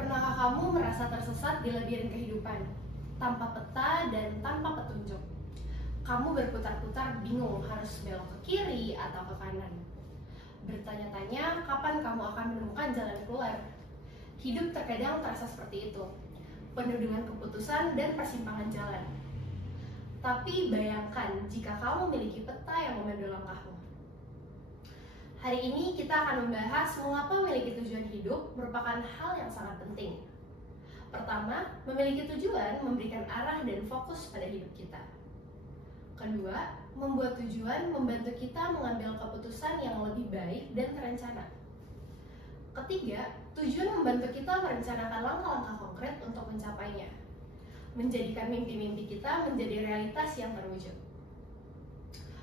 Pernahkah kamu merasa tersesat di labirin kehidupan, tanpa peta dan tanpa petunjuk? Kamu berputar-putar bingung harus belok ke kiri atau ke kanan. Bertanya-tanya kapan kamu akan menemukan jalan keluar. Hidup terkadang terasa seperti itu, penuh dengan keputusan dan persimpangan jalan. Tapi bayangkan jika kamu memiliki peta yang memandu langkahmu. Hari ini kita akan membahas mengapa memiliki tujuan hidup merupakan hal yang sangat penting. Pertama, memiliki tujuan memberikan arah dan fokus pada hidup kita. Kedua, membuat tujuan membantu kita mengambil keputusan yang lebih baik dan terencana. Ketiga, tujuan membantu kita merencanakan langkah-langkah konkret untuk mencapainya, menjadikan mimpi-mimpi kita menjadi realitas yang terwujud.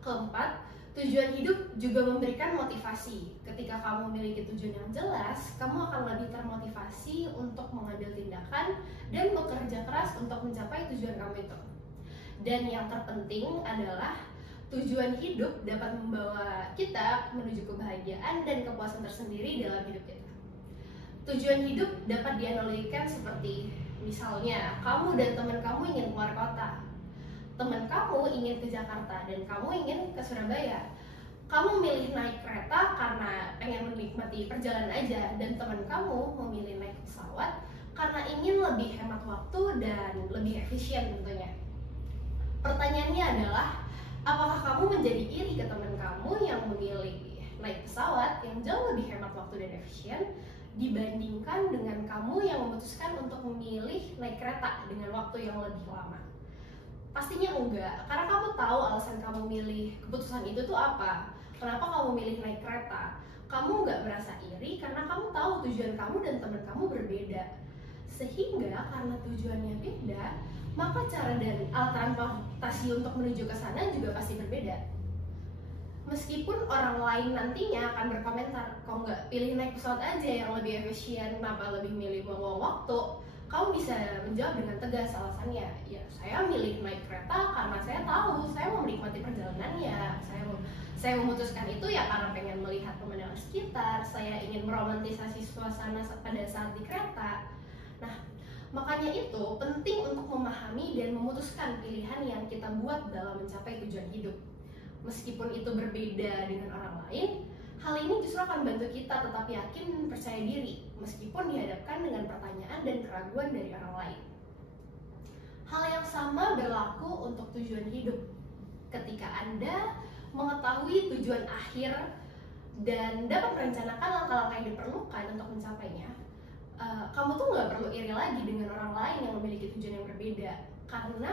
Keempat, tujuan hidup juga memberikan motivasi. Ketika kamu memiliki tujuan yang jelas, kamu akan lebih termotivasi untuk mengambil tindakan dan bekerja keras untuk mencapai tujuan kamu itu. Dan yang terpenting adalah tujuan hidup dapat membawa kita menuju kebahagiaan dan kepuasan tersendiri dalam hidup kita. Tujuan hidup dapat dianalogikan seperti misalnya kamu dan teman kamu ingin keluar kota. Teman kamu ingin ke Jakarta dan kamu ingin ke Surabaya. Kamu memilih naik kereta karena pengen menikmati perjalanan aja, dan teman kamu memilih naik pesawat karena ingin lebih hemat waktu dan lebih efisien tentunya. Pertanyaannya adalah, apakah kamu menjadi iri ke teman kamu yang memilih naik pesawat yang jauh lebih hemat waktu dan efisien dibandingkan dengan kamu yang memutuskan untuk memilih naik kereta dengan waktu yang lebih lama? Pastinya enggak, karena kamu tahu alasan kamu milih keputusan itu tuh apa. Kenapa kamu milih naik kereta? Kamu nggak merasa iri karena kamu tahu tujuan kamu dan teman kamu berbeda. Sehingga karena tujuannya beda, maka cara dan alat transportasi untuk menuju ke sana juga pasti berbeda. Meskipun orang lain nantinya akan berkomentar, kok nggak pilih naik pesawat aja yang lebih efisien, kenapa lebih milih buang waktu? Kamu bisa menjawab dengan tegas alasannya, ya saya milih naik kereta karena saya tahu saya mau menikmati perjalanannya, saya memutuskan itu ya karena pengen melihat pemandangan sekitar, saya ingin meromantisasi suasana pada saat di kereta. Nah, makanya itu penting untuk memahami dan memutuskan pilihan yang kita buat dalam mencapai tujuan hidup. Meskipun itu berbeda dengan orang lain, hal ini justru akan membantu kita tetap yakin dan percaya diri meskipun dihadapkan dengan pertanyaan dan keraguan dari orang lain. Hal yang sama berlaku untuk tujuan hidup. Ketika Anda mengetahui tujuan akhir dan dapat merencanakan langkah-langkah yang diperlukan untuk mencapainya, kamu tuh nggak perlu iri lagi dengan orang lain yang memiliki tujuan yang berbeda, karena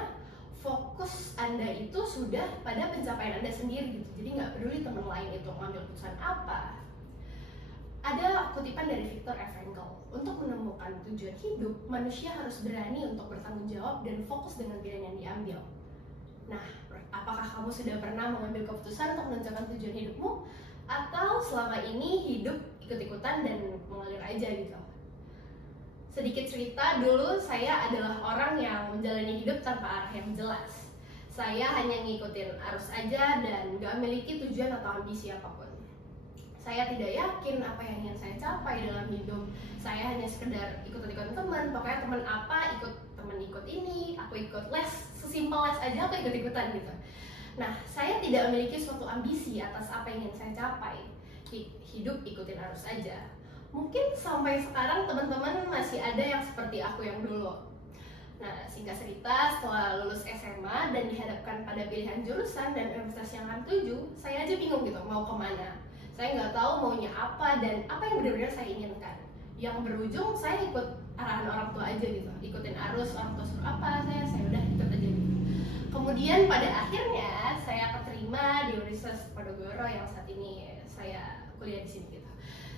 fokus Anda itu sudah pada pencapaian Anda sendiri gitu. Jadi nggak peduli teman lain itu mengambil keputusan apa. Ada kutipan dari Viktor Frankl, untuk menemukan tujuan hidup, manusia harus berani untuk bertanggung jawab dan fokus dengan pilihan yang diambil. Nah, apakah kamu sudah pernah mengambil keputusan untuk menentukan tujuan hidupmu? Atau selama ini hidup ikut-ikutan dan mengalir aja gitu? Sedikit cerita, dulu saya adalah orang yang menjalani hidup tanpa arah yang jelas. Saya hanya ngikutin arus aja dan gak memiliki tujuan atau ambisi apapun. Saya tidak yakin apa yang ingin saya capai dalam hidup. Saya hanya sekedar ikut-ikutan teman, pokoknya teman apa teman ikut ini, aku ikut les, sesimpel les aja aku ikut-ikutan gitu. Nah, saya tidak memiliki suatu ambisi atas apa yang ingin saya capai. Hidup ikutin arus aja. Mungkin sampai sekarang teman-teman masih ada yang seperti aku yang dulu. Nah, singkat cerita, setelah lulus SMA dan dihadapkan pada pilihan jurusan dan universitas yang akan tuju, saya aja bingung gitu mau kemana. Saya nggak tahu maunya apa dan apa yang benar-benar saya inginkan. Yang berujung saya ikut arahan orang tua aja gitu, ikutin arus orang tua suruh apa, saya udah ikut aja gitu. Kemudian pada akhirnya saya keterima di Universitas Padogoro yang saat ini saya kuliah di sini gitu.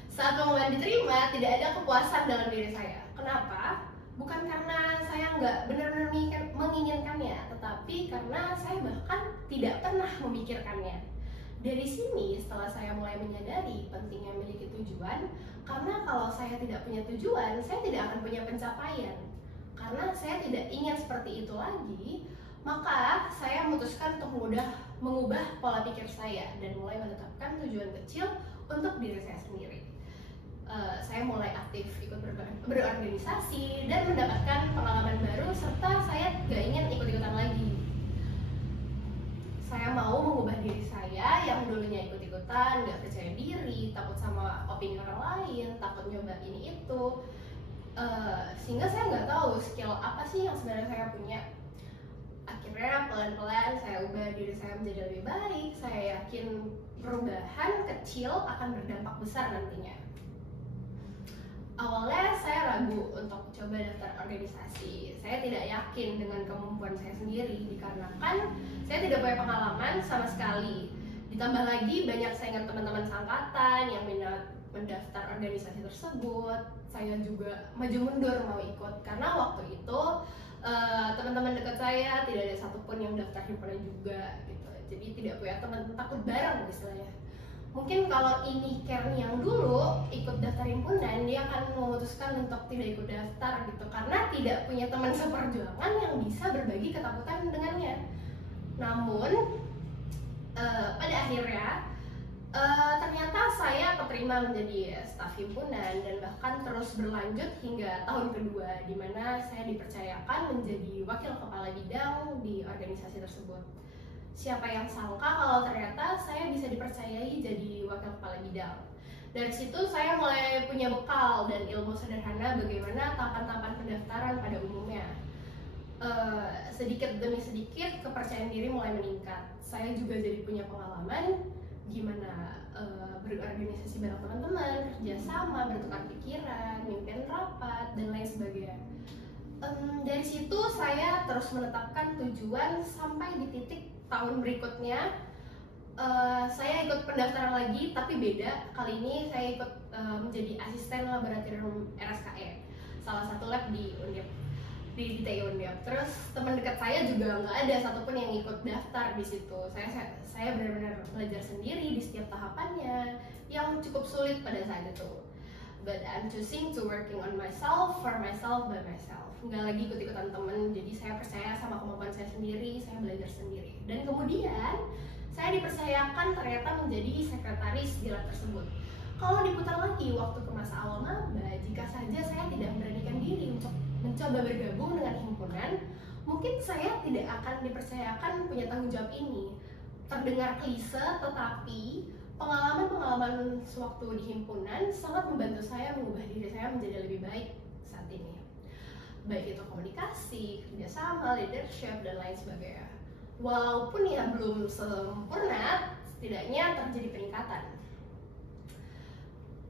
Saat pengumuman diterima, tidak ada kepuasan dalam diri saya. Kenapa? Bukan karena saya nggak benar-benar menginginkannya, tetapi karena saya bahkan tidak pernah memikirkannya. Dari sini, setelah saya mulai menyadari pentingnya memiliki tujuan, karena kalau saya tidak punya tujuan, saya tidak akan punya pencapaian. Karena saya tidak ingin seperti itu lagi, maka saya memutuskan untuk mengubah pola pikir saya dan mulai menetapkan tujuan kecil untuk diri saya sendiri. saya mulai aktif ikut berorganisasi dan mendapatkan pengalaman baru, serta saya gak ingin ikut-ikutan lagi. Saya mau mengubah diri saya yang dulunya ikut-ikutan, gak percaya diri, takut sama opini orang lain, takut nyoba ini itu, sehingga saya nggak tahu skill apa sih yang sebenarnya saya punya. Akhirnya pelan-pelan saya ubah diri saya menjadi lebih baik. Saya yakin perubahan kecil akan berdampak besar nantinya. Awalnya saya ragu untuk coba daftar organisasi. Saya tidak yakin dengan kemampuan saya sendiri dikarenakan saya tidak punya pengalaman sama sekali. Ditambah lagi banyak saingan teman-teman seangkatan yang minat mendaftar organisasi tersebut. Saya juga maju mundur mau ikut karena waktu itu teman-teman dekat saya tidak ada satupun yang daftar himpunan juga gitu. Jadi tidak punya teman, takut bareng istilahnya. Mungkin kalau ini Karen yang dulu ikut daftar himpunan, dia akan memutuskan untuk tidak ikut daftar gitu karena tidak punya teman seperjuangan yang bisa berbagi ketakutan dengannya. Namun pada akhirnya ternyata saya keterima menjadi staf himpunan dan bahkan terus berlanjut hingga tahun kedua, di mana saya dipercayakan menjadi wakil kepala bidang di organisasi tersebut. Siapa yang sangka kalau ternyata saya bisa dipercayai jadi wakil kepala bidang. Dari situ saya mulai punya bekal dan ilmu sederhana bagaimana tahapan-tahapan pendaftaran pada umumnya. Sedikit demi sedikit kepercayaan diri mulai meningkat. Saya juga jadi punya pengalaman gimana berorganisasi bareng teman-teman, kerjasama, bertukar pikiran, mimpin rapat, dan lain sebagainya. Dari situ saya terus menetapkan tujuan sampai di titik tahun berikutnya. Saya ikut pendaftaran lagi, tapi beda. Kali ini saya ikut menjadi asisten laboratorium RSKE, salah satu lab di Undip, di TI Undip. Terus teman dekat saya juga nggak ada satupun yang ikut daftar di situ. Saya benar-benar belajar sendiri di setiap tahapannya, yang cukup sulit pada saat itu. But I'm choosing to working on myself, for myself, by myself. Nggak lagi ikut-ikutan temen, jadi saya percaya sama kemampuan saya sendiri, saya belajar sendiri. Dan kemudian saya dipercayakan ternyata menjadi sekretaris di lab tersebut. Kalau diputar lagi waktu ke masa awal maba, jika saja saya tidak memberanikan diri untuk mencoba bergabung dengan himpunan, mungkin saya tidak akan dipercayakan punya tanggung jawab ini. Terdengar klise, tetapi pengalaman-pengalaman sewaktu di himpunan sangat membantu saya mengubah diri saya menjadi lebih baik saat ini. Baik itu komunikasi, kerjasama, leadership, dan lain sebagainya. Walaupun ya belum sempurna, setidaknya terjadi peningkatan.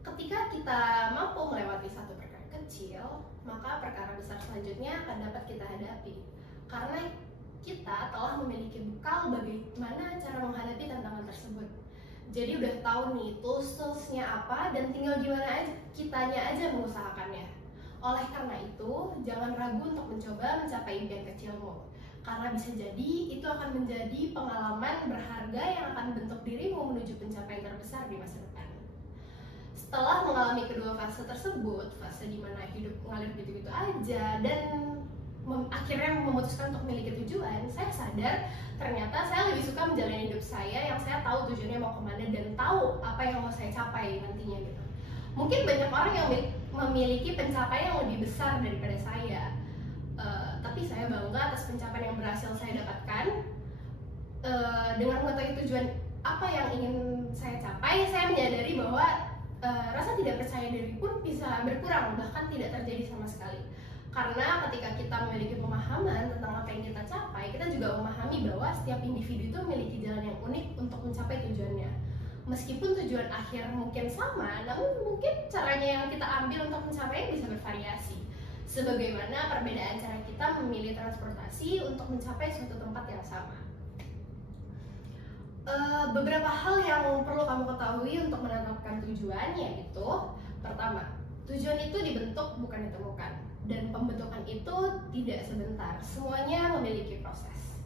Ketika kita mampu melewati satu perkara kecil, maka perkara besar selanjutnya akan dapat kita hadapi. Karena kita telah memiliki bekal bagaimana cara menghadapi tantangan tersebut. Jadi udah tahu nih tools-toolsnya apa dan tinggal gimana kitanya aja mengusahakannya. Oleh karena itu, jangan ragu untuk mencoba mencapai impian kecilmu. Karena bisa jadi itu akan menjadi pengalaman berharga yang akan membentuk dirimu menuju pencapaian terbesar di masa depan. Setelah mengalami kedua fase tersebut, fase dimana hidup mengalir gitu-gitu aja dan akhirnya memutuskan untuk memiliki tujuan, saya sadar ternyata saya lebih suka menjalani hidup saya yang saya tahu tujuannya mau kemana dan tahu apa yang mau saya capai nantinya gitu. Mungkin banyak orang yang memiliki pencapaian yang lebih besar daripada saya, tapi saya bangga atas pencapaian yang berhasil saya dapatkan. Dengan mengetahui tujuan apa yang ingin saya capai, saya menyadari bahwa rasa tidak percaya diri pun bisa berkurang, bahkan tidak terjadi sama sekali. Karena ketika kita memiliki pemahaman tentang apa yang kita capai, kita juga memahami bahwa setiap individu itu memiliki jalan yang unik untuk mencapai tujuannya. Meskipun tujuan akhir mungkin sama, namun mungkin caranya yang kita ambil untuk mencapai bisa bervariasi. Sebagaimana perbedaan cara kita memilih transportasi untuk mencapai suatu tempat yang sama. Beberapa hal yang perlu kamu ketahui untuk menetapkan tujuan, yaitu pertama, tujuan itu dibentuk bukan ditemukan. Dan pembentukan itu tidak sebentar, semuanya memiliki proses.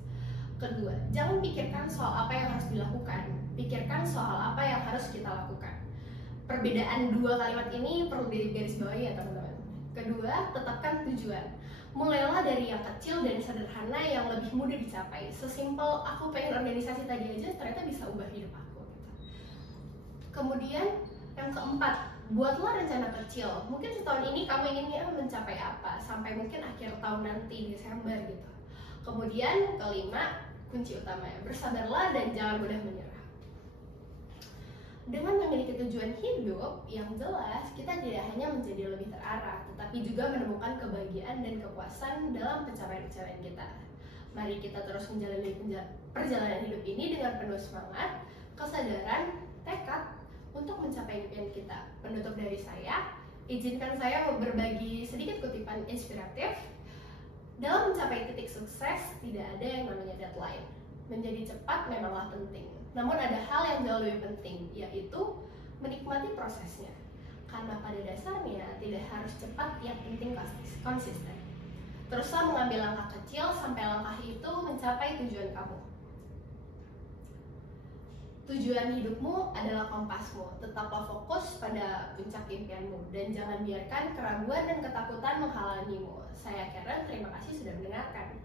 Kedua, jangan pikirkan soal apa yang harus dilakukan, pikirkan soal apa yang harus kita lakukan. Perbedaan dua kalimat ini perlu digarisbawahi ya teman-teman. Kedua, tetapkan tujuan. Mulailah dari yang kecil dan sederhana yang lebih mudah dicapai. Sesimpel aku pengen organisasi tadi aja ternyata bisa ubah hidup aku gitu. Kemudian yang keempat, Buatlah rencana kecil. Mungkin setahun ini kamu inginnya mencapai apa, sampai mungkin akhir tahun nanti, Desember gitu. Kemudian kelima, kunci utamanya, bersabarlah dan jangan mudah menyerah. Dengan memiliki tujuan hidup yang jelas, kita tidak hanya menjadi lebih terarah, tetapi juga menemukan kebahagiaan dan kepuasan dalam pencapaian-pencapaian kita. Mari kita terus menjalani perjalanan hidup ini dengan penuh semangat, kesadaran, tekad untuk mencapai impian kita. Penutup dari saya, izinkan saya berbagi sedikit kutipan inspiratif. Dalam mencapai titik sukses, tidak ada yang namanya deadline. Menjadi cepat memanglah penting. Namun ada hal yang jauh lebih penting, yaitu menikmati prosesnya. Karena pada dasarnya tidak harus cepat, yang penting konsisten. Teruslah mengambil langkah kecil sampai langkah itu mencapai tujuan kamu. Tujuan hidupmu adalah kompasmu. Tetaplah fokus pada puncak impianmu dan jangan biarkan keraguan dan ketakutan menghalangimu. Saya Karen, terima kasih sudah mendengarkan.